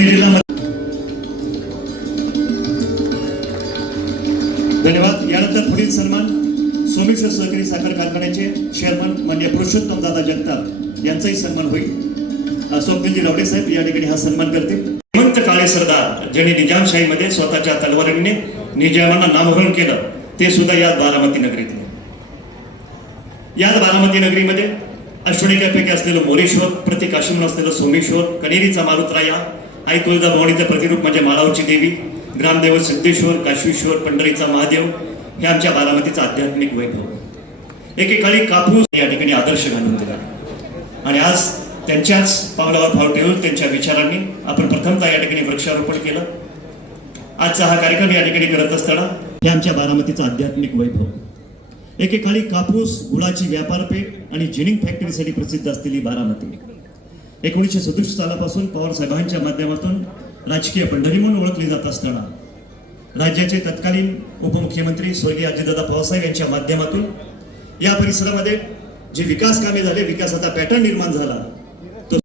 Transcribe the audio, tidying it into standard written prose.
पुणे जिल्हा। धन्यवाद। यानंतर पुढील सन्मान सोमेश्वर सहकारी साखर कारखान्याचे चेअरमन माननीय पुरुषोत्तम दादा जगताप यांचाही सन्मान होईल। स्वप्नीलजी रावडे साहेब या ठिकाणी हा सन्मान करतील। हेमंत काळे सरदार ज्यांनी निजामशाहीमध्ये स्वतःच्या तलवारीने निजामांना नामोहरण केलं ते सुद्धा या बारामती नगरीतले। याच बारामती नगरीमध्ये अश्वनिकापैकी असलेलं मोरेश्वर, प्रतिकाशीम असलेलं सोमेश्वर, कनेरीचा मारुतराया, आई तुळजाभवानीचं प्रतिरूप म्हणजे माळावची देवी, ग्रामदेवत सिद्धेश्वर, काशीश्वर, पंढरीचा महादेव हे आमच्या बारामतीचं आध्यात्मिक वैभव। एकेकाळी कापूस या ठिकाणी आदर्श घालून दिला आणि आज त्यांच्याच पावलावर पाऊल ठेवून त्यांच्या विचारांनी आपण प्रथमतः या ठिकाणी वृक्षारोपण केलं। आजचा हा कार्यक्रम या ठिकाणी करत असताना हे आमच्या बारामतीचं आध्यात्मिक वैभव। एकेकाळी कापूस, गुळाची व्यापारपेठ आणि जिनिंग फॅक्टरीसाठी प्रसिद्ध असलेली बारामती 1967 सालापासून पवार साहेबांच्या माध्यमातून राजकीय पंढरी म्हणून ओळखली जात असताना राज्याचे तत्कालीन उपमुख्यमंत्री स्वर्गीय अजितदादा पवारसाहेब यांच्या माध्यमातून या परिसरामध्ये जे विकास कामे झाले, विकासाचा पॅटर्न निर्माण झाला